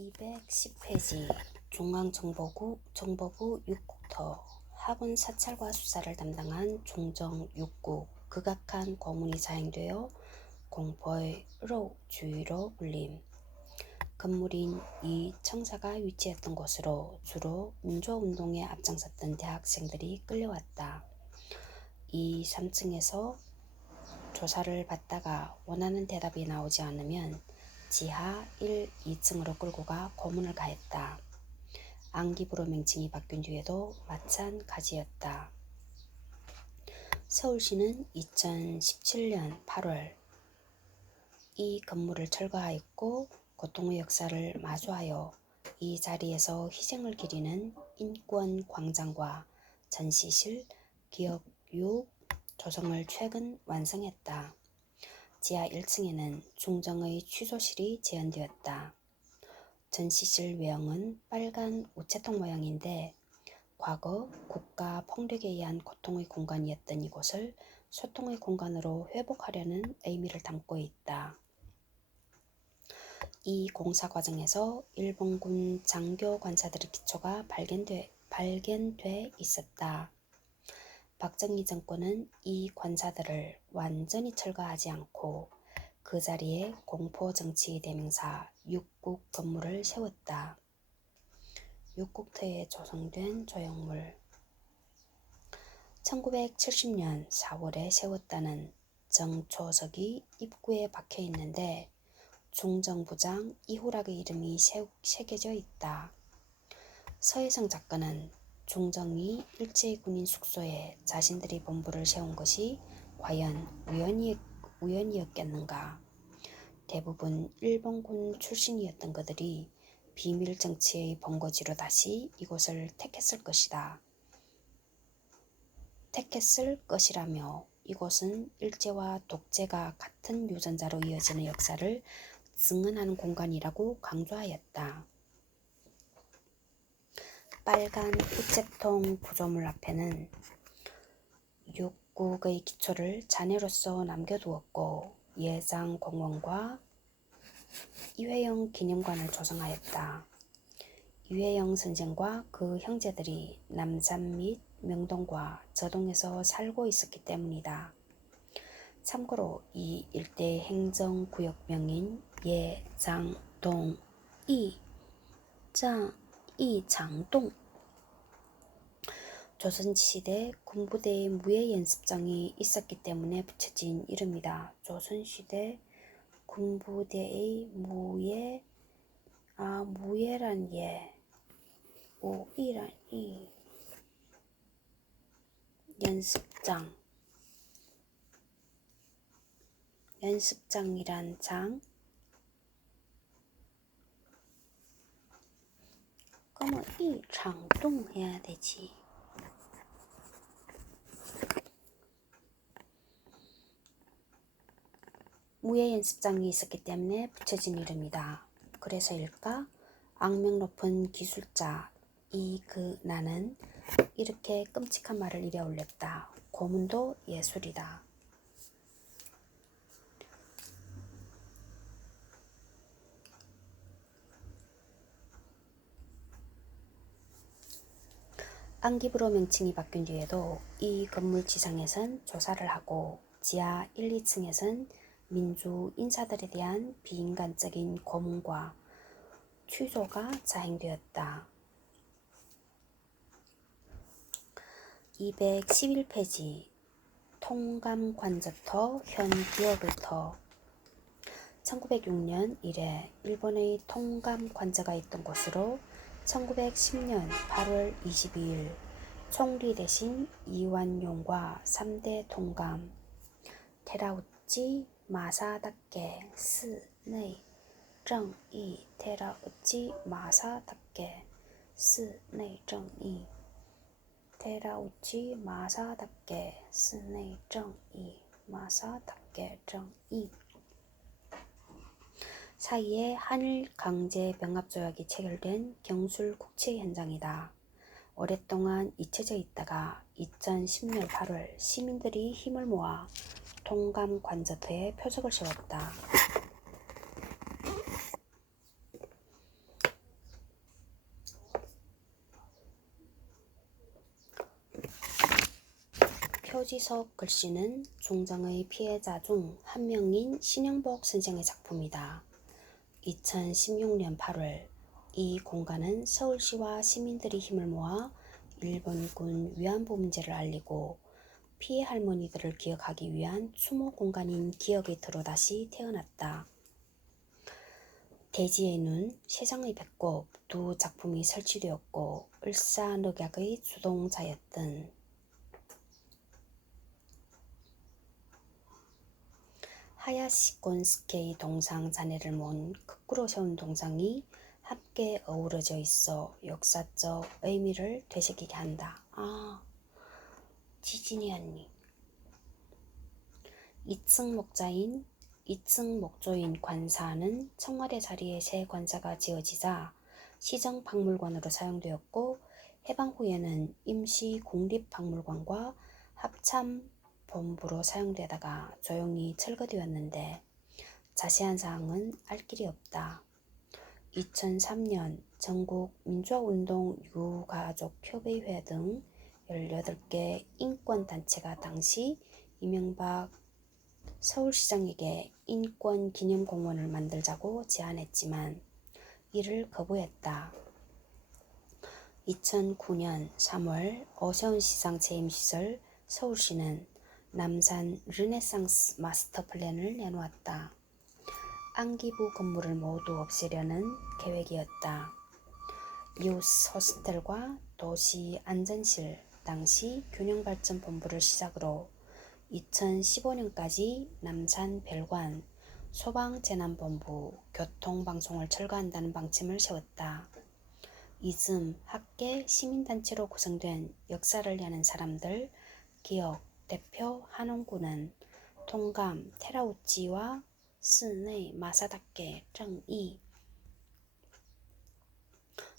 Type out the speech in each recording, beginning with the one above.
210페이지 중앙정보부 6국터 하군 사찰과 수사를 담당한 중정 6국 극악한 고문이 자행되어 공포의 주위로 불림. 건물인 이 청사가 위치했던 곳으로 주로 민주화운동에 앞장섰던 대학생들이 끌려왔다. 이 3층에서 조사를 받다가 원하는 대답이 나오지 않으면 지하 1, 2층으로 끌고 가 고문을 가했다. 안기부로 명칭이 바뀐 뒤에도 마찬가지였다. 서울시는 2017년 8월 이 건물을 철거하였고 고통의 역사를 마주하여 이 자리에서 희생을 기리는 인권광장과 전시실, 기억육 조성을 최근 완성했다. 지하 1층에는 중정의 취소실이 재현되었다. 전시실 외형은 빨간 우체통 모양인데 과거 국가 폭력에 의한 고통의 공간이었던 이곳을 소통의 공간으로 회복하려는 의미를 담고 있다. 이 공사 과정에서 일본군 장교 관사들의 기초가 발견돼 있었다. 박정희 정권은 이 관사들을 완전히 철거하지 않고 그 자리에 공포정치 대명사 6국 건물을 세웠다. 6국터에 조성된 조형물 1970년 4월에 세웠다는 정초석이 입구에 박혀 있는데 중정부장 이후락의 이름이 새겨져 있다. 서혜성 작가는 중정이 일제군인 숙소에 자신들이 본부를 세운 것이 과연 우연이었겠는가. 대부분 일본군 출신이었던 그들이 비밀 정치의 본거지로 다시 이곳을 택했을 것이라며 이곳은 일제와 독재가 같은 유전자로 이어지는 역사를 증언하는 공간이라고 강조하였다. 빨간 우체통 구조물 앞에는 6국의 기초를 잔해로서 남겨두었고 예장 공원과 이회영 기념관을 조성하였다. 이회영 선생과 그 형제들이 남산 및 명동과 저동에서 살고 있었기 때문이다. 참고로 이 일대 행정구역명인 예, 장, 동, 장동 조선시대 군부대의 무예연습장이 있었기 때문에 붙여진 이름이다. 조선시대 군부대의 무예란 예, 오이란 이, 연습장이란 장. 그러면 이 장동 해야 되지. 무예 연습장이 있었기 때문에 붙여진 이름이다. 그래서일까? 악명 높은 기술자 나는 이렇게 끔찍한 말을 이래 올렸다. 고문도 예술이다. 안기부로 명칭이 바뀐 뒤에도 이 건물 지상에선 조사를 하고 지하 1, 2층에선 민주 인사들에 대한 비인간적인 고문과 취조가 자행되었다. 211페이지 통감관저터 현 기업의터 1906년 이래 일본의 통감관저가 있던 곳으로 1910년 8월 22일 총리 대신 이완용과 3대 통감 테라우치 마사다케 스네이 정이 테라우치 마사다케 스네이 정이 테라우치 마사다케 스네이 정이 마사다케 정이 사이에 한일 강제 병합 조약이 체결된 경술 국채 현장이다. 오랫동안 잊혀져 있다가 2010년 8월 시민들이 힘을 모아 통감 관저터에 표적을 세웠다. 표지석 글씨는 중정의 피해자 중 한 명인 신영복 선생의 작품이다. 2016년 8월 이 공간은 서울시와 시민들이 힘을 모아 일본군 위안부 문제를 알리고 피해 할머니들을 기억하기 위한 추모 공간인 기억의 터로 다시 태어났다. 대지의 눈, 세상의 배꼽 두 작품이 설치되었고 을사늑약의 주동자였던 하야시 곤스케의 동상 잔해를 모은 거꾸로 세운 동상이 함께 어우러져 있어 역사적 의미를 되새기게 한다. 지진이 언니. 2층 목조인 관사는 청와대 자리에 새 관사가 지어지자 시정박물관으로 사용되었고 해방 후에는 임시 국립박물관과 합참본부로 사용되다가 조용히 철거되었는데 자세한 사항은 알 길이 없다. 2003년 전국 민주화운동 유가족협의회 등 18개 인권단체가 당시 이명박 서울시장에게 인권기념공원을 만들자고 제안했지만 이를 거부했다. 2009년 3월 오세훈 시장 재임 시절 서울시는 남산 르네상스 마스터 플랜을 내놓았다. 안기부 건물을 모두 없애려는 계획이었다. 뉴스 호스텔과 도시안전실, 당시 균형발전본부를 시작으로 2015년까지 남산 별관, 소방재난본부, 교통방송을 철거한다는 방침을 세웠다. 이즘 학계 시민단체로 구성된 역사를 여는 사람들 기억 대표 한홍구는 통감 테라우치와 스네 마사다케 정이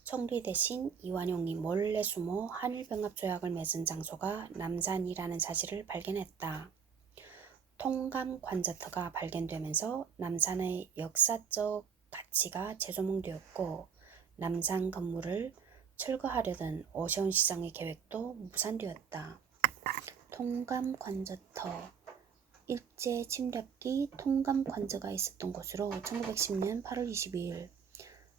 총리 대신 이완용이 몰래 숨어 한일병합조약을 맺은 장소가 남산이라는 사실을 발견했다. 통감 관저터가 발견되면서 남산의 역사적 가치가 재조명되었고 남산 건물을 철거하려던 오세훈 시장의 계획도 무산되었다. 통감 관저터 일제 침략기 통감 관저가 있었던 곳으로 1910년 8월 22일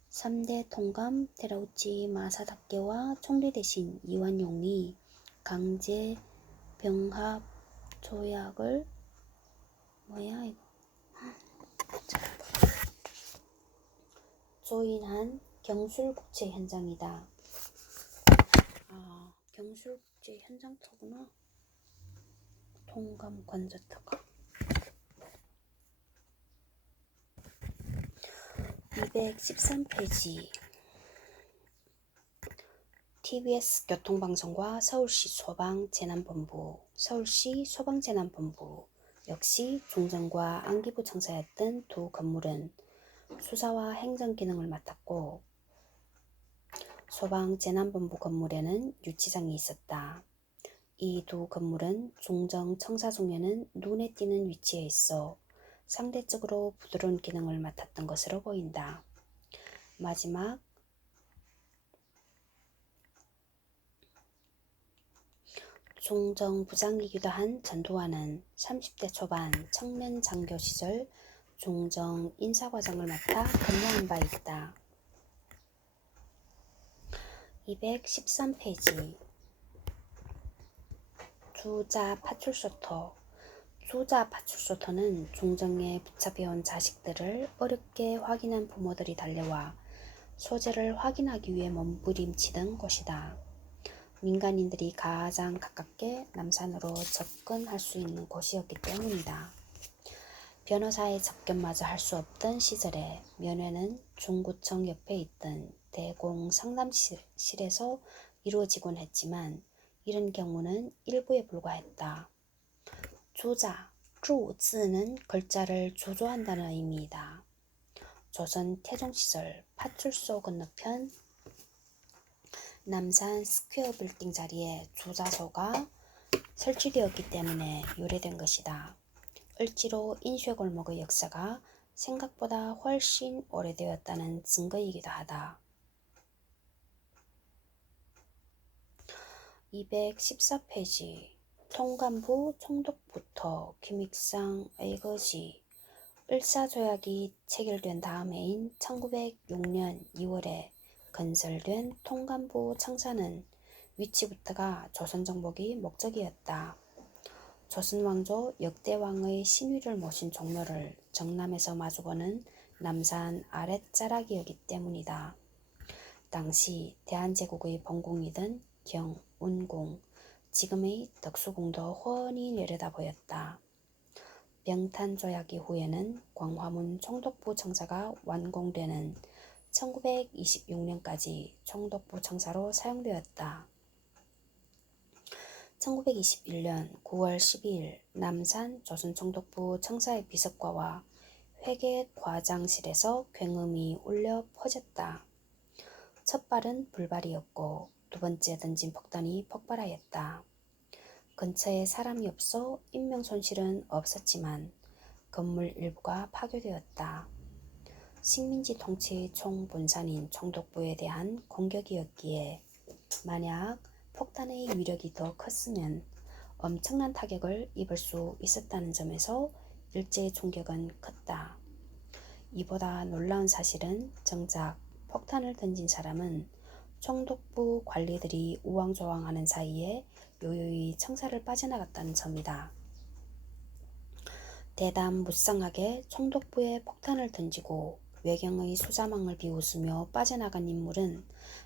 3대 통감 테라우치 마사다케와 총리 대신 이완용이 강제 병합 조약을 조인한 경술국제 현장이다. 경술국제 현장터구나. 통감 관저터가 213페이지 TBS 교통방송과 서울시 소방재난본부 서울시 소방재난본부 역시 중정과 안기부 청사였던 두 건물은 수사와 행정 기능을 맡았고 소방재난본부 건물에는 유치장이 있었다. 이 두 건물은 중정 청사 중에는 눈에 띄는 위치에 있어 상대적으로 부드러운 기능을 맡았던 것으로 보인다. 마지막 중정 부장이기도 한 전두환은 30대 초반 청년 장교 시절 중정 인사과장을 맡아 근무한 바 있다. 213페이지 주자 파출소터 주자 파출소터는 중정에 붙잡혀온 자식들을 어렵게 확인한 부모들이 달려와 소재를 확인하기 위해 몸부림치던 곳이다. 민간인들이 가장 가깝게 남산으로 접근할 수 있는 곳이었기 때문이다. 변호사의 접견마저 할 수 없던 시절에 면회는 중구청 옆에 있던 대공 상담실에서 이루어지곤 했지만 이런 경우는 일부에 불과했다. 주자, 주즈는 글자를 주조한다는 의미이다. 조선 태종 시절 파출소 건너편 남산 스퀘어 빌딩 자리에 주자소가 설치되었기 때문에 유래된 것이다. 을지로 인쇄골목의 역사가 생각보다 훨씬 오래되었다는 증거이기도 하다. 214페이지 통감부 총독부터 김익상의 것이 을사조약이 체결된 다음해인 1906년 2월에 건설된 통감부 청사는 위치부터가 조선정복이 목적이었다. 조선왕조 역대왕의 신위를 모신 종묘를 정남에서 마주보는 남산 아랫자락이었기 때문이다. 당시 대한제국의 본궁이던 경운궁, 지금의 덕수궁도 훤히 내려다 보였다. 병탄조약 이후에는 광화문 총독부 청사가 완공되는 1926년까지 총독부 청사로 사용되었다. 1921년 9월 12일 남산 조선총독부 청사의 비석과와 회계과장실에서 굉음이 울려 퍼졌다. 첫 발은 불발이었고 두 번째 던진 폭탄이 폭발하였다. 근처에 사람이 없어 인명손실은 없었지만 건물 일부가 파괴되었다. 식민지 통치 총본산인 총독부에 대한 공격이었기에 만약 폭탄의 위력이 더 컸으면 엄청난 타격을 입을 수 있었다는 점에서 일제의 충격은 컸다. 이보다 놀라운 사실은 정작 폭탄을 던진 사람은 총독부 관리들이 우왕좌왕하는 사이에 요요히 청사를 빠져나갔다는 점이다. 대담무쌍하게 총독부에 폭탄을 던지고 외경의 수자망을 비웃으며 빠져나간 인물은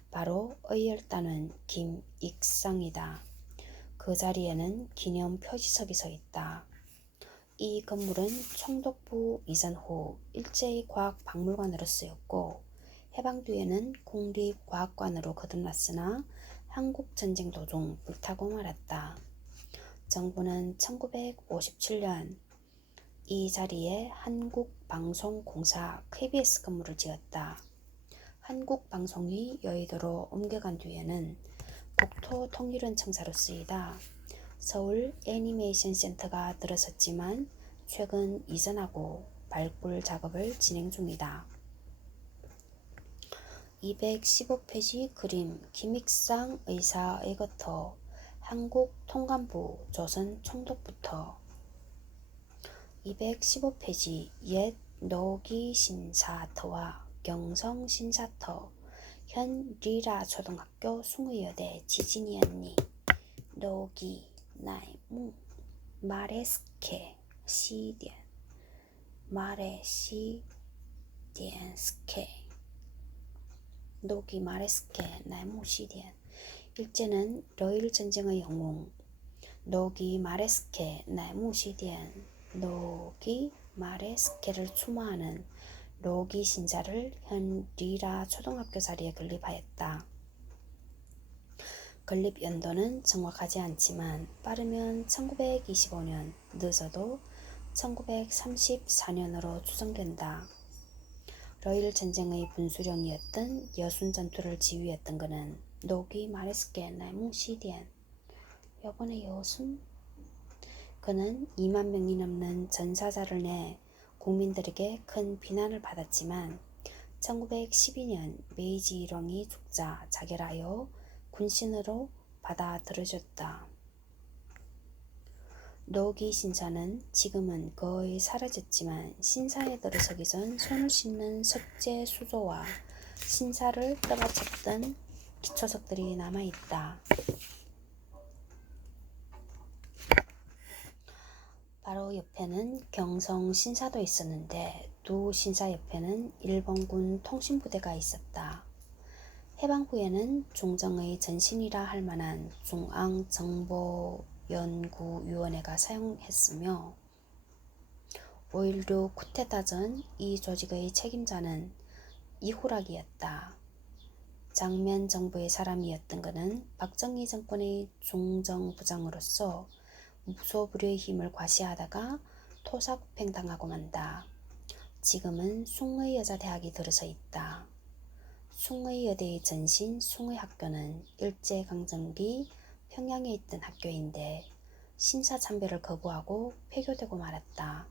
바로 의열단원 김익상이다. 그 자리에는 기념 표지석이 서 있다. 이 건물은 총독부 이전 후 일제의 과학박물관으로 쓰였고 해방 뒤에는 국립과학관으로 거듭났으나 한국전쟁 도중 불타고 말았다. 정부는 1957년 이 자리에 한국방송공사 KBS 건물을 지었다. 한국방송이 여의도로 옮겨간 뒤에는 국토통일원 청사로 쓰이다 서울 애니메이션 센터가 들어섰지만 최근 이전하고 발굴 작업을 진행 중이다. 215페이지 그림 김익상 의사 의거터 한국통감부 조선 총독부터 215페이지 옛 노기신사터와 경성신사터 현 리라 초등학교 숭의여대 지진이 언니 노기 나이무 마레스케 시디엔 마레시디엔스케 노기 마레스케 나이무 시디엔 일제는 러일 전쟁의 영웅 노기 마레스케 나이무 시디엔 노기 마레스케를 추모하는 노기 신사를 현 리라 초등학교 자리에 건립하였다. 건립 연도는 정확하지 않지만 빠르면 1925년, 늦어도 1934년으로 추정된다. 러일 전쟁의 분수령이었던 여순 전투를 지휘했던 그는 노기 마레스케 나이무 시디엔 여번의 여순? 그는 2만 명이 넘는 전사자를 내 국민들에게 큰 비난을 받았지만 1912년 메이지 일왕이 죽자 자결하여 군신으로 받아들여졌다. 노기 신사는 지금은 거의 사라졌지만 신사에 들어서기 전 손을 씻는 석재 수조와 신사를 떠받쳤던 기초석들이 남아있다. 바로 옆에는 경성 신사도 있었는데 두 신사 옆에는 일본군 통신부대가 있었다. 해방 후에는 중정의 전신이라 할 만한 중앙정보연구위원회가 사용했으며 5.16 쿠데타 전 이 조직의 책임자는 이후락이었다. 장면 정부의 사람이었던 그는 박정희 정권의 중정부장으로서 무소불위의 힘을 과시하다가 토사구팽당하고 만다. 지금은 숭의여자대학이 들어서 있다. 숭의여대의 전신 숭의학교는 일제강점기 평양에 있던 학교인데 신사참배를 거부하고 폐교되고 말았다.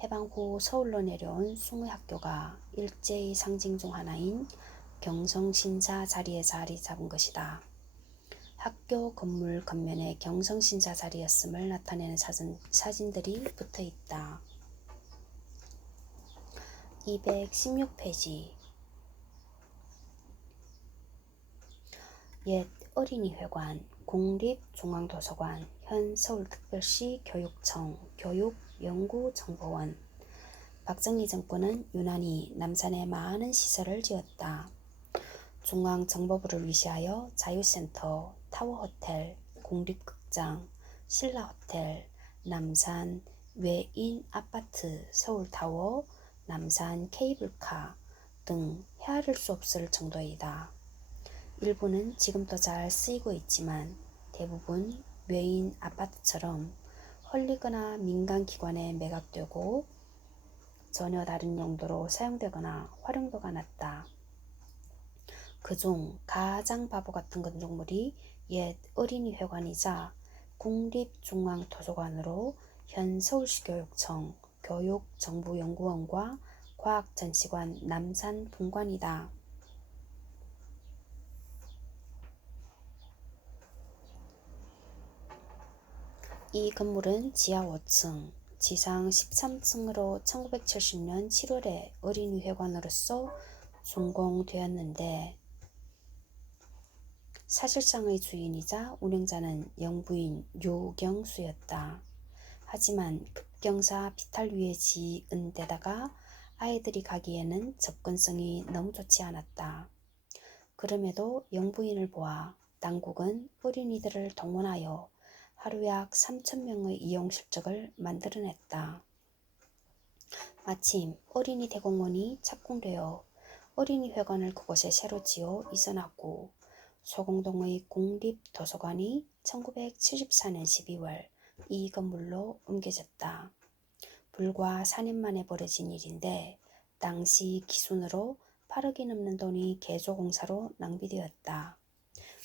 해방 후 서울로 내려온 숭의학교가 일제의 상징 중 하나인 경성신사 자리에 자리 잡은 것이다. 학교 건물 겉면에 경성신사 자리였음을 나타내는 사진들이 붙어 있다. 216페이지. 옛 어린이회관, 공립중앙도서관, 현 서울특별시 교육청, 교육연구정보원. 박정희 정권은 유난히 남산에 많은 시설을 지었다. 중앙정보부를 위시하여 자유센터, 타워호텔, 공립극장, 신라호텔, 남산 외인 아파트, 서울타워, 남산 케이블카 등 헤아릴 수 없을 정도이다. 일부는 지금도 잘 쓰이고 있지만 대부분 외인 아파트처럼 헐리거나 민간기관에 매각되고 전혀 다른 용도로 사용되거나 활용도가 낮다. 그중 가장 바보 같은 건축물이 옛 어린이회관이자 공립중앙도서관으로 현 서울시교육청, 교육정보연구원과 과학전시관 남산분관이다. 이 건물은 지하 5층, 지상 13층으로 1970년 7월에 어린이회관으로서 준공되었는데 사실상의 주인이자 운영자는 영부인 유경수였다. 하지만 급경사 비탈 위에 지은 데다가 아이들이 가기에는 접근성이 너무 좋지 않았다. 그럼에도 영부인을 보아 당국은 어린이들을 동원하여 하루 약 3,000명의 이용 실적을 만들어냈다. 마침 어린이 대공원이 착공되어 어린이회관을 그곳에 새로 지어 이전하고 소공동의 공립도서관이 1974년 12월 이 건물로 옮겨졌다. 불과 4년 만에 벌어진 일인데 당시 기준으로 8억이 넘는 돈이 개조공사로 낭비되었다.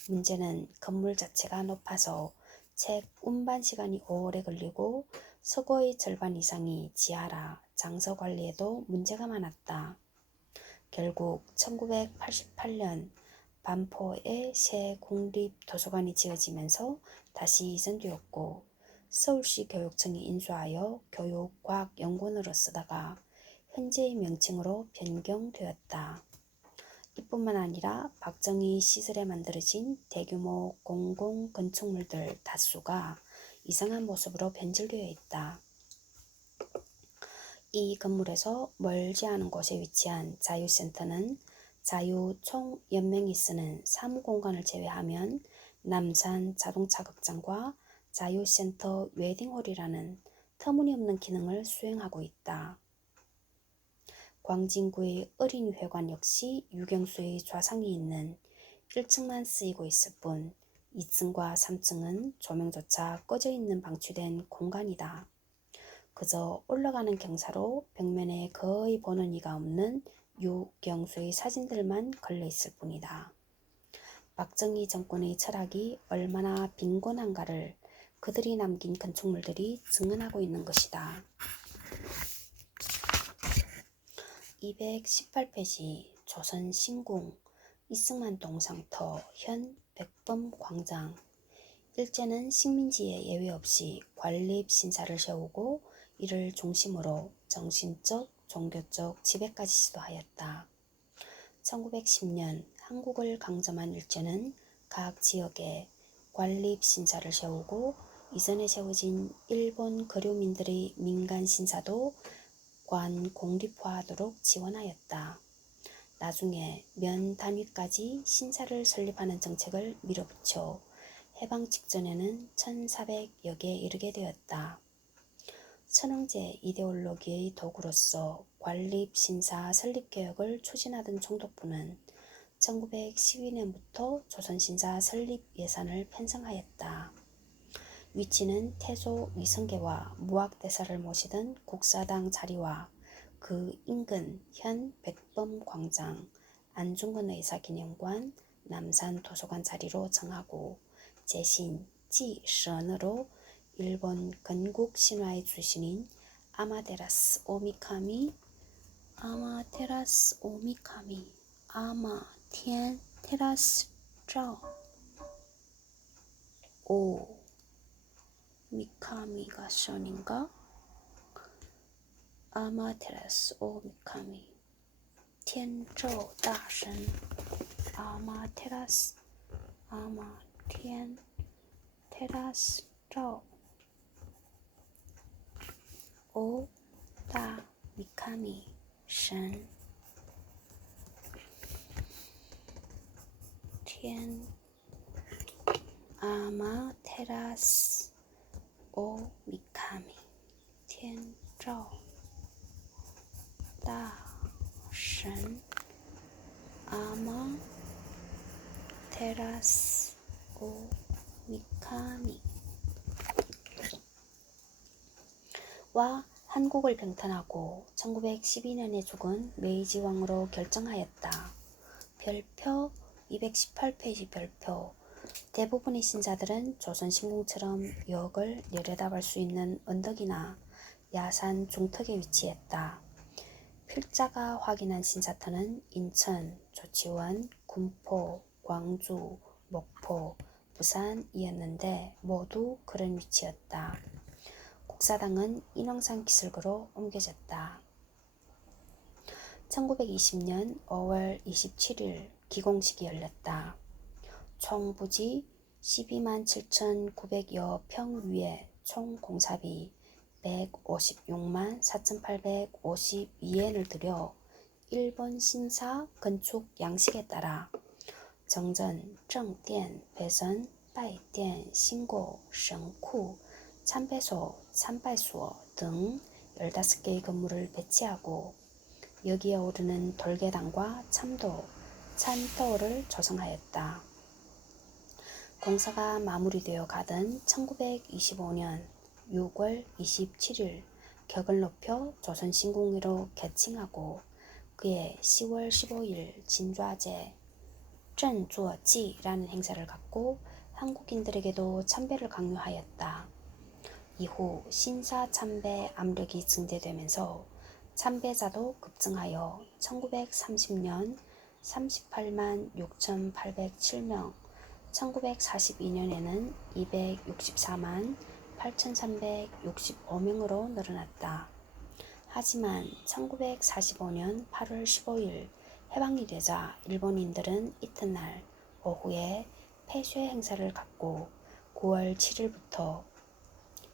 문제는 건물 자체가 높아서 책 운반 시간이 오래 걸리고 서고의 절반 이상이 지하라 장서 관리에도 문제가 많았다. 결국 1988년 반포에 새 공립도서관이 지어지면서 다시 이전되었고 서울시 교육청이 인수하여 교육과학연구원으로 쓰다가 현재의 명칭으로 변경되었다. 이뿐만 아니라 박정희 시절에 만들어진 대규모 공공건축물들 다수가 이상한 모습으로 변질되어 있다. 이 건물에서 멀지 않은 곳에 위치한 자유센터는 자유총연맹이 쓰는 사무공간을 제외하면 남산 자동차극장과 자유센터 웨딩홀이라는 터무니없는 기능을 수행하고 있다. 광진구의 어린이회관 역시 유경수의 좌상이 있는 1층만 쓰이고 있을 뿐 2층과 3층은 조명조차 꺼져 있는 방치된 공간이다. 그저 올라가는 경사로 벽면에 거의 보는 이가 없는 유경수의 사진들만 걸려 있을 뿐이다. 박정희 정권의 철학이 얼마나 빈곤한가를 그들이 남긴 건축물들이 증언하고 있는 것이다. 218페이지. 조선신궁 이승만 동상터 현 백범광장. 일제는 식민지에 예외 없이 관립신사를 세우고 이를 중심으로 정신적, 종교적 지배까지 시도하였다. 1910년 한국을 강점한 일제는 각 지역에 관립신사를 세우고 이전에 세워진 일본 거류민들의 민간신사도 관 공립화하도록 지원하였다. 나중에 면 단위까지 신사를 설립하는 정책을 밀어붙여 해방 직전에는 1,400여 개에 이르게 되었다. 천황제 이데올로기의 도구로서 관립신사 설립개혁을 추진하던 총독부는 1912년부터 조선신사 설립 예산을 편성하였다. 위치는 태조 위성계와 무학대사를 모시던 국사당 자리와 그 인근 현 백범광장, 안중근 의사기념관, 남산도서관 자리로 정하고 제신 지선으로 일본 건국 신화의 주신인 아마테라스 오미카미 아마테라스 저 오 미카미가 선인가? 아마테라스 오 미카미 天照大神 아마테라스 아마텐 테라스 照 오大 미카미 神天 아마테라스 오 미카미 天照大神 아마테라스 오 미카미 와 한국을 병탄하고 1912년에 죽은 메이지 왕으로 결정하였다. 별표 218페이지 별표 대부분의 신사들은 조선신궁처럼 역을 내려다볼 수 있는 언덕이나 야산 중턱에 위치했다. 필자가 확인한 신사터는 인천, 조치원, 군포, 광주, 목포, 부산이었는데 모두 그런 위치였다. 국사당은 인왕산 기슭으로 옮겨졌다. 1920년 5월 27일 기공식이 열렸다. 총 부지 12만 7,900여 평 위에 총 공사비 156만 4,852엔을 들여 일본 신사 건축 양식에 따라 정전, 정殿, 배선, 바이殿, 신고, 성쿠, 참배소, 참발소 등 15개의 건물을 배치하고 여기에 오르는 돌계단과 참도, 참도를 조성하였다. 공사가 마무리되어 가던 1925년 6월 27일 격을 높여 조선신궁으로 개칭하고 그해 10월 15일 진좌제镇座祭라는 행사를 갖고 한국인들에게도 참배를 강요하였다. 이후 신사 참배 압력이 증대되면서 참배자도 급증하여 1930년 38만 6,807명, 1942년에는 264만 8,365명으로 늘어났다. 하지만 1945년 8월 15일 해방이 되자 일본인들은 이튿날 오후에 폐쇄 행사를 갖고 9월 7일부터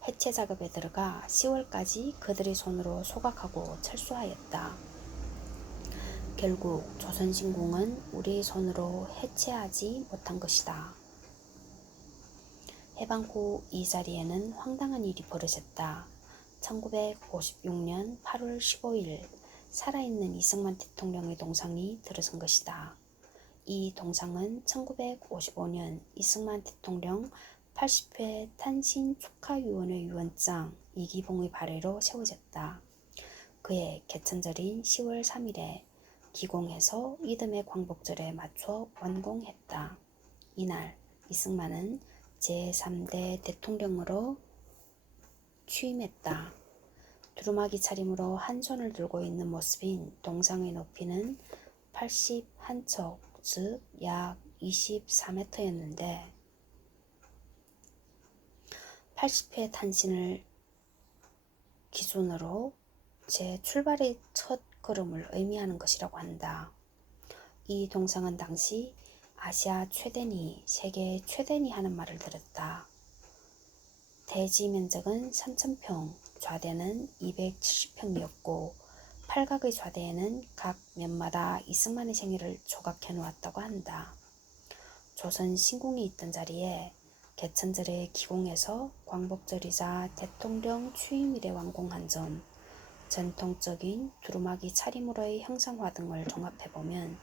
해체 작업에 들어가 10월까지 그들의 손으로 소각하고 철수하였다. 결국 조선신궁은 우리의 손으로 해체하지 못한 것이다. 해방 후 이 자리에는 황당한 일이 벌어졌다. 1956년 8월 15일 살아있는 이승만 대통령의 동상이 들어선 것이다. 이 동상은 1955년 이승만 대통령 80회 탄신축하위원회 위원장 이기봉의 발해로 세워졌다. 그해 개천절인 10월 3일에 기공해서 이듬해 광복절에 맞춰 완공했다. 이날 이승만은 제3대 대통령으로 취임했다. 두루마기 차림으로 한 손을 들고 있는 모습인 동상의 높이는 81척, 즉 약 24m였는데 80회 탄신을 기준으로 제 출발의 첫 걸음을 의미하는 것이라고 한다. 이 동상은 당시 아시아 최대니, 세계 최대니 하는 말을 들었다. 대지 면적은 3,000평, 좌대는 270평이었고 팔각의 좌대에는 각 면마다 이승만의 생일을 조각해 놓았다고 한다. 조선 신궁이 있던 자리에 개천절에 기공해서 광복절이자 대통령 취임일에 완공한 점, 전통적인 두루마기 차림으로의 형상화 등을 종합해보면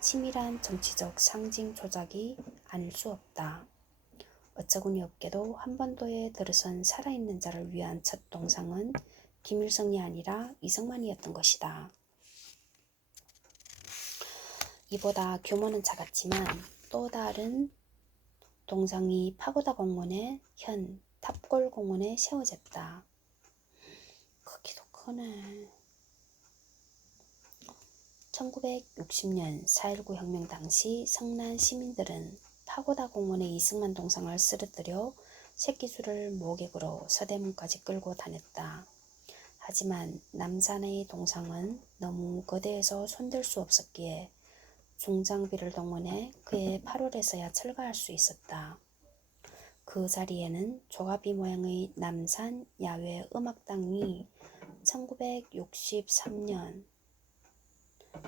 치밀한 정치적 상징 조작이 아닐 수 없다. 어처구니 없게도 한반도에 들어선 살아있는 자를 위한 첫 동상은 김일성이 아니라 이승만이었던 것이다. 이보다 규모는 작았지만 또 다른 동상이 파고다 공원의 현 탑골 공원에 세워졌다. 크기도 크네. 1960년 4.19 혁명 당시 성난 시민들은 파고다 공원의 이승만 동상을 쓰러뜨려 새끼줄을 모객으로 서대문까지 끌고 다녔다. 하지만 남산의 동상은 너무 거대해서 손댈 수 없었기에 중장비를 동원해 그해 8월에서야 철거할 수 있었다. 그 자리에는 조가비 모양의 남산 야외 음악당이 1963년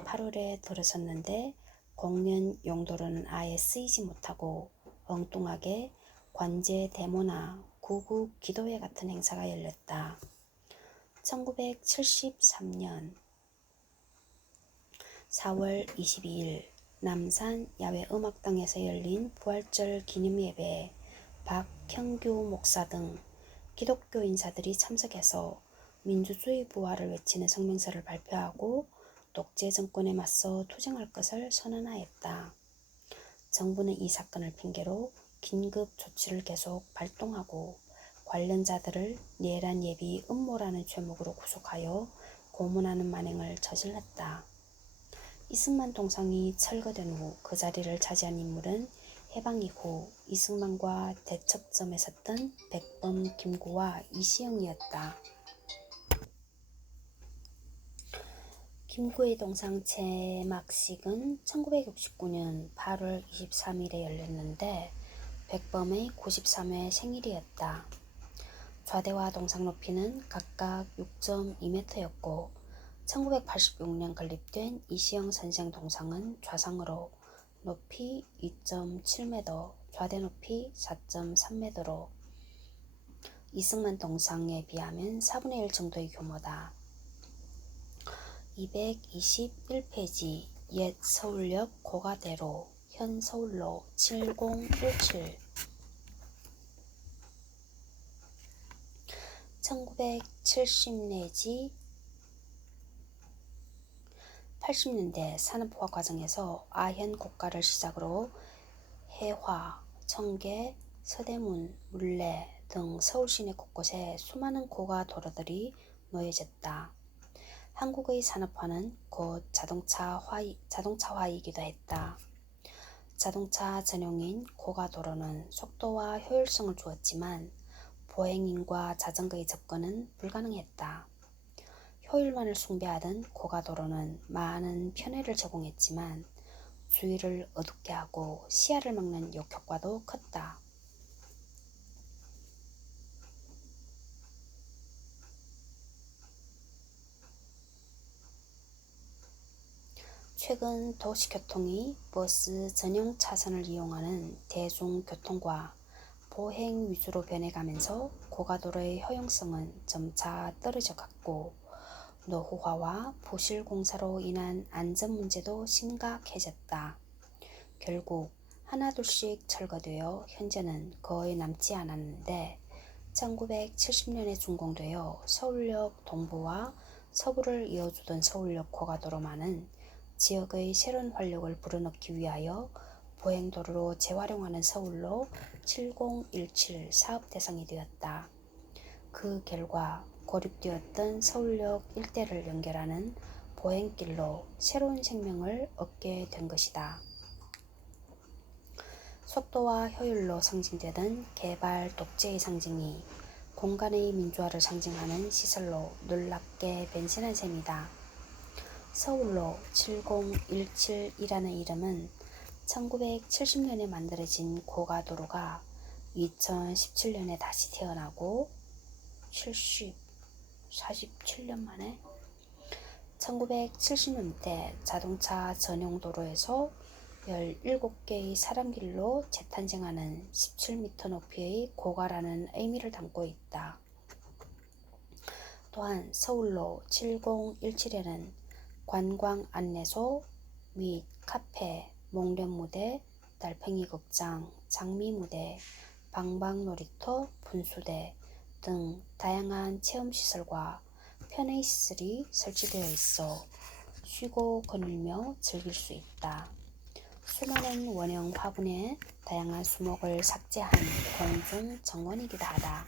8월에 들어섰는데 공연 용도로는 아예 쓰이지 못하고 엉뚱하게 관제 데모나 구국 기도회 같은 행사가 열렸다. 1973년 4월 22일 남산 야외 음악당에서 열린 부활절 기념예배에 박형규 목사 등 기독교 인사들이 참석해서 민주주의 부활을 외치는 성명서를 발표하고 독재 정권에 맞서 투쟁할 것을 선언하였다. 정부는 이 사건을 핑계로 긴급 조치를 계속 발동하고 관련자들을 내란 예비 음모라는 죄목으로 구속하여 고문하는 만행을 저질렀다. 이승만 동상이 철거된 후 그 자리를 차지한 인물은 해방 이후 이승만과 대척점에 섰던 백범, 김구와 이시영이었다. 김구의 동상 제막식은 1969년 8월 23일에 열렸는데 백범의 93회 생일이었다. 좌대와 동상 높이는 각각 6.2m였고 1986년 건립된 이시영 선생 동상은 좌상으로 높이 2.7m, 좌대 높이 4.3m로 이승만 동상에 비하면 4분의 1 정도의 규모다. 221페이지 옛 서울역 고가대로 현 서울로 7017 1970 내지 80년대 산업화 과정에서 아현 고가를 시작으로 해화, 청계, 서대문, 물레 등 서울 시내 곳곳에 수많은 고가 도로들이 놓여졌다. 한국의 산업화는 곧 자동차화이기도 했다. 자동차 전용인 고가도로는 속도와 효율성을 주었지만 보행인과 자전거의 접근은 불가능했다. 효율만을 숭배하던 고가도로는 많은 편의를 제공했지만 주위를 어둡게 하고 시야를 막는 역효과도 컸다. 최근 도시교통이 버스 전용 차선을 이용하는 대중교통과 보행 위주로 변해가면서 고가도로의 효용성은 점차 떨어져 갔고 노후화와 부실공사로 인한 안전 문제도 심각해졌다. 결국 하나둘씩 철거되어 현재는 거의 남지 않았는데 1970년에 준공되어 서울역 동부와 서부를 이어주던 서울역 고가도로만은 지역의 새로운 활력을 불어넣기 위하여 보행도로로 재활용하는 서울로 7017 사업 대상이 되었다. 그 결과 고립되었던 서울역 일대를 연결하는 보행길로 새로운 생명을 얻게 된 것이다. 속도와 효율로 상징되던 개발 독재의 상징이 공간의 민주화를 상징하는 시설로 놀랍게 변신한 셈이다. 서울로 7017이라는 이름은 1970년에 만들어진 고가도로가 2017년에 다시 태어나고 47년 만에 1970년대 자동차 전용 도로에서 17개의 사람길로 재탄생하는 17m 높이의 고가라는 의미를 담고 있다. 또한 서울로 7017에는 관광 안내소 및 카페, 목련무대, 달팽이 극장, 장미무대, 방방놀이터, 분수대 등 다양한 체험시설과 편의시설이 설치되어 있어 쉬고 거닐며 즐길 수 있다. 수많은 원형 화분에 다양한 수목을 삭제한 공중 정원이기도 하다.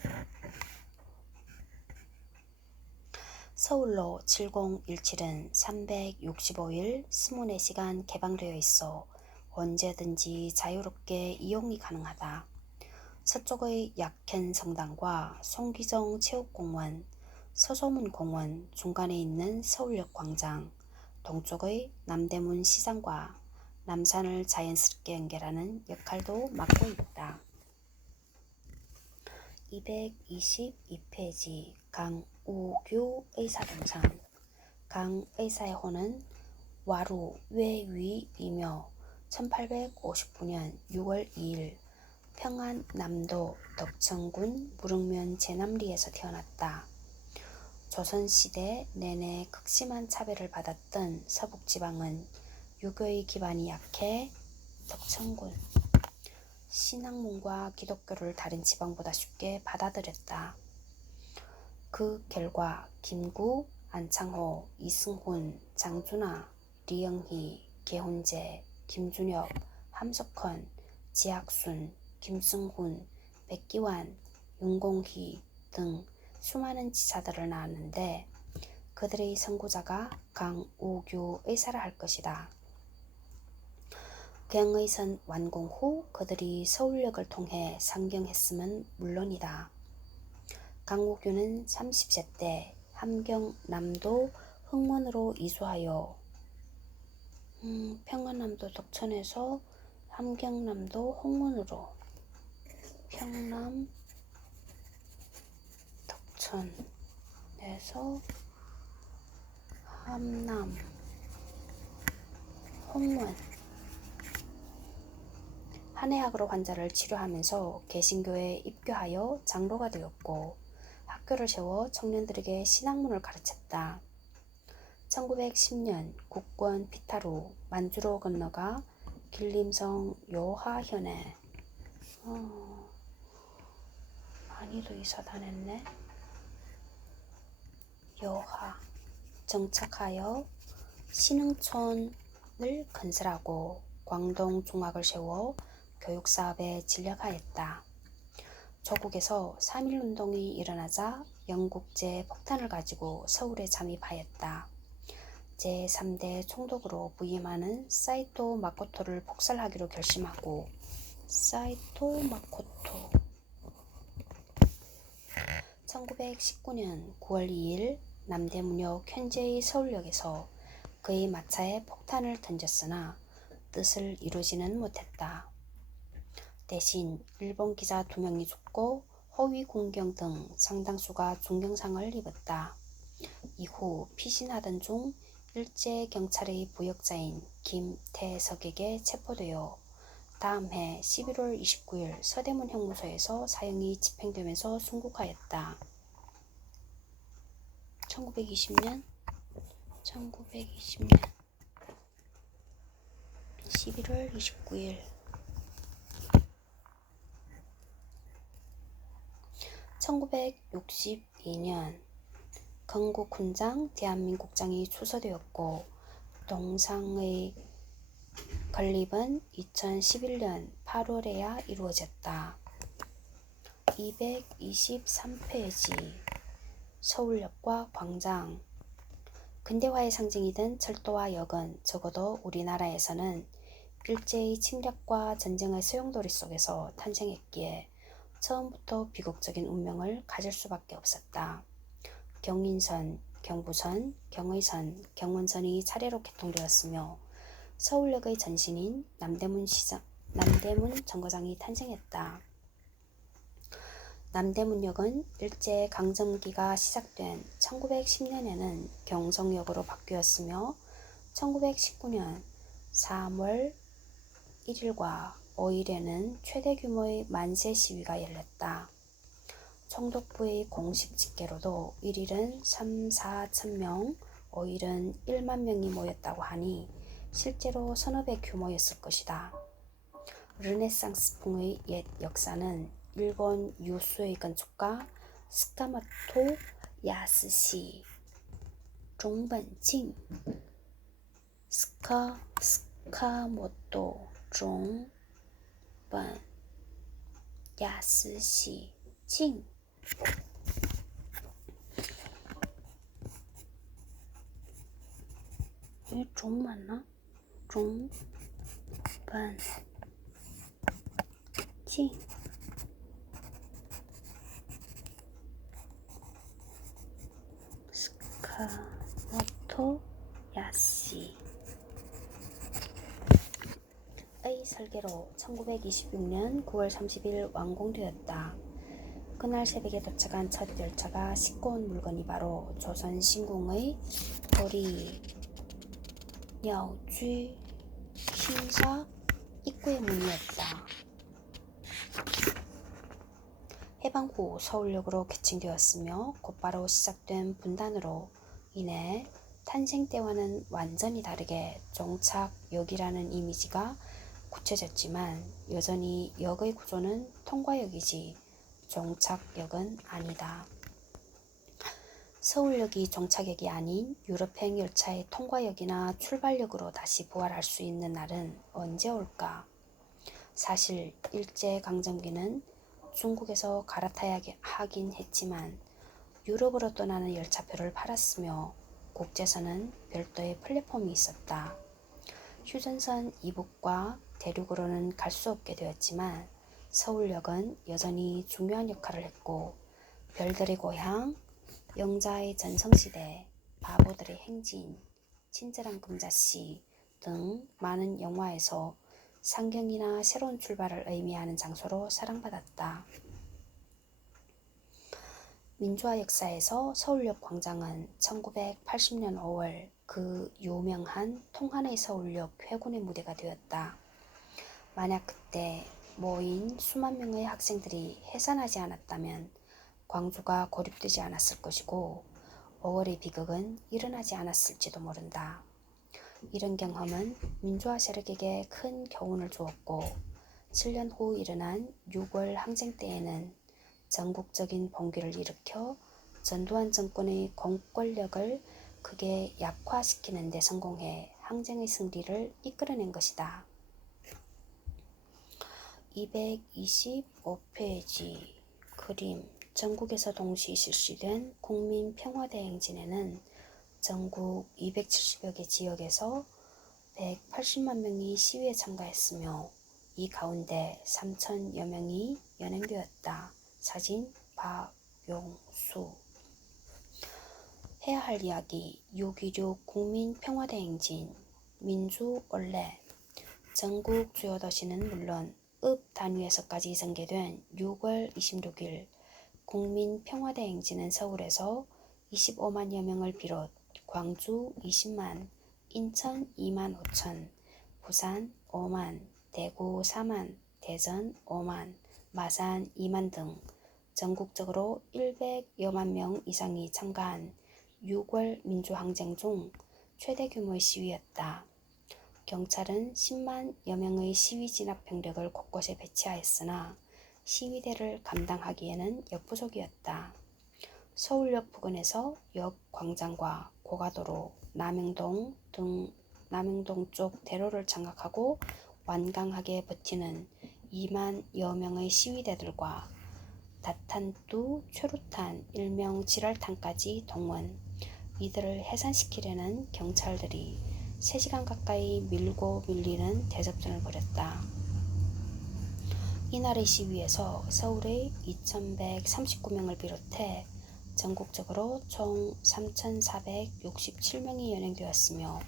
서울로 7017은 365일 24시간 개방되어 있어 언제든지 자유롭게 이용이 가능하다. 서쪽의 약현 성당과 송기정 체육공원, 서소문 공원 중간에 있는 서울역 광장, 동쪽의 남대문 시장과 남산을 자연스럽게 연결하는 역할도 맡고 있다. 222페이지 강우규 의사동상. 강 의사의 호는 와루 외위이며 1859년 6월 2일 평안남도 덕천군 무릉면 제남리에서 태어났다. 조선시대 내내 극심한 차별을 받았던 서북지방은 유교의 기반이 약해 덕천군 신학문과 기독교를 다른 지방보다 쉽게 받아들였다. 그 결과 김구, 안창호, 이승훈, 장준하, 리영희, 개훈재, 김준엽, 함석헌, 지학순, 김승훈, 백기환, 윤공희 등 수많은 지사들을 낳았는데 그들의 선구자가 강우규 의사라 할 것이다. 경의선 완공 후 그들이 서울역을 통해 상경했음은 물론이다. 강우규는 30세 때 함경남도 흥원으로 이주하여 평안남도 덕천에서 함경남도 흥원으로 평남 덕천에서 함남 홍원 한의학으로 환자를 치료하면서 개신교에 입교하여 장로가 되었고 학교를 세워 청년들에게 신학문을 가르쳤다. 1910년 국권 피탈 후 만주로 건너가 길림성 요하현에 많이도 이사 다녔네. 요하 정착하여 신흥촌을 건설하고 광동 중학을 세워 교육사업에 진력하였다. 조국에서 3.1운동이 일어나자 영국제 폭탄을 가지고 서울에 잠입하였다. 제3대 총독으로 부임하는 사이토 마코토를 폭살하기로 결심하고 사이토 마코토 1919년 9월 2일 남대문역 현재의 서울역에서 그의 마차에 폭탄을 던졌으나 뜻을 이루지는 못했다. 대신 일본 기자 2명이 죽고 허위 공경 등 상당수가 중경상을 입었다. 이후 피신하던 중 일제 경찰의 부역자인 김태석에게 체포되어 다음 해 11월 29일 서대문 형무소에서 사형이 집행되면서 순국하였다. 1920년 11월 29일 1962년 건국훈장 대한민국장이 추서되었고 동상의 건립은 2011년 8월에야 이루어졌다. 223페이지 서울역과 광장. 근대화의 상징이던 철도와 역은 적어도 우리나라에서는 일제의 침략과 전쟁의 소용돌이 속에서 탄생했기에 처음부터 비극적인 운명을 가질 수밖에 없었다. 경인선, 경부선, 경의선, 경원선이 차례로 개통되었으며 서울역의 전신인 남대문 정거장이 탄생했다. 남대문역은 일제 강점기가 시작된 1910년에는 경성역으로 바뀌었으며 1919년 3월 1일과 5일에는 최대 규모의 만세 시위가 열렸다. 총독부의 공식 집계로도 1일은 3,4천 명, 5일은 1만 명이 모였다고 하니 실제로 서너 배 규모였을 것이다. 르네상스풍의 옛 역사는 일본 유수의 건축가 스카모토 야스시, 종번징, 스카모토 종번 야스시 징 이게 종 맞나? 종번 치 스카모토 야시의 설계로 1926년 9월 30일 완공되었다. 그날 새벽에 도착한 첫 열차가 싣고 온 물건이 바로 조선 신궁의 도리 냐오쥐 신사 입구의 문이었다. 해방 후 서울역으로 개칭되었으며 곧바로 시작된 분단으로 인해 탄생 때와는 완전히 다르게 종착역이라는 이미지가 굳혀졌지만 여전히 역의 구조는 통과역이지 종착역은 아니다. 서울역이 종착역이 아닌 유럽행 열차의 통과역이나 출발역으로 다시 부활할 수 있는 날은 언제 올까? 사실 일제강점기는 중국에서 갈아타야 하긴 했지만 유럽으로 떠나는 열차표를 팔았으며 국제선은 별도의 플랫폼이 있었다. 휴전선 이북과 대륙으로는 갈 수 없게 되었지만 서울역은 여전히 중요한 역할을 했고 별들의 고향, 영자의 전성시대, 바보들의 행진, 친절한 금자씨 등 많은 영화에서 상경이나 새로운 출발을 의미하는 장소로 사랑받았다. 민주화 역사에서 서울역 광장은 1980년 5월 그 유명한 통한의 서울역 회군의 무대가 되었다. 만약 그때 모인 수만 명의 학생들이 해산하지 않았다면 광주가 고립되지 않았을 것이고 5월의 비극은 일어나지 않았을지도 모른다. 이런 경험은 민주화 세력에게 큰 교훈을 주었고 7년 후 일어난 6월 항쟁 때에는 전국적인 봉기를 일으켜 전두환 정권의 공권력을 크게 약화시키는 데 성공해 항쟁의 승리를 이끌어낸 것이다. 225페이지 그림 전국에서 동시 실시된 국민평화대행진에는 전국 270여 개 지역에서 180만 명이 시위에 참가했으며 이 가운데 3,000여 명이 연행되었다. 사진 박용수. 해야 할 이야기 6.26 국민평화대행진 민주올레 전국 주요 도시는 물론 읍 단위에서까지 전개된 6월 26일 국민평화대행진은 서울에서 25만여 명을 비롯 광주 20만, 인천 2만 5천, 부산 5만, 대구 4만, 대전 5만, 마산 2만 등 전국적으로 100여만 명 이상이 참가한 6월 민주항쟁 중 최대 규모의 시위였다. 경찰은 10만여 명의 시위 진압 병력을 곳곳에 배치하였으나 시위대를 감당하기에는 역부족이었다. 서울역 부근에서 역 광장과 고가도로, 남영동 쪽 대로를 장악하고 완강하게 버티는 2만여 명의 시위대들과 다탄두, 최루탄, 일명 지랄탄까지 동원, 이들을 해산시키려는 경찰들이 3시간 가까이 밀고 밀리는 대접전을 벌였다. 이날의 시위에서 서울의 2,139명을 비롯해 전국적으로 총 3,467명이 연행되었으며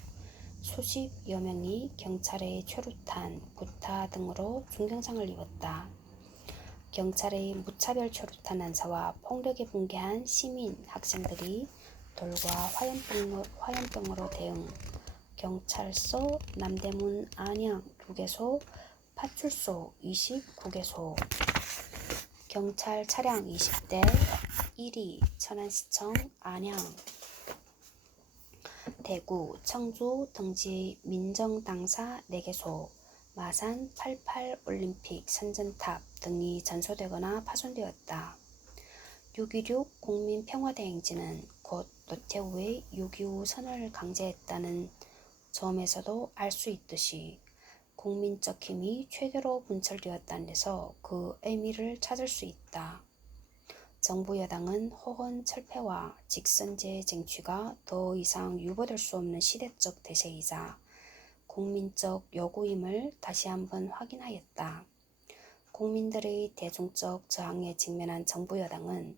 수십여 명이 경찰의 최루탄, 구타 등으로 중경상을 입었다. 경찰의 무차별 최루탄 난사와 폭력에 붕괴한 시민, 학생들이 돌과 화염병으로 대응, 경찰서, 남대문, 안양 2개소, 파출소 29개소, 경찰 차량 20대, 1위 천안시청, 안양, 대구, 청주 등지 민정당사 4개소, 마산 88올림픽 선전탑 등이 전소되거나 파손되었다. 6.26 국민평화대행진은 곧 노태우의 6.25 선언을 강제했다는 점에서도 알 수 있듯이 국민적 힘이 최대로 분철되었다는 데서 그 의미를 찾을 수 있다. 정부 여당은 호헌 철폐와 직선제 쟁취가 더 이상 유보될 수 없는 시대적 대세이자 국민적 요구임을 다시 한번 확인하였다. 국민들의 대중적 저항에 직면한 정부 여당은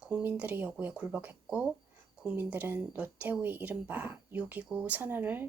국민들의 요구에 굴복했고 국민들은 노태우의 이른바 6.29 선언을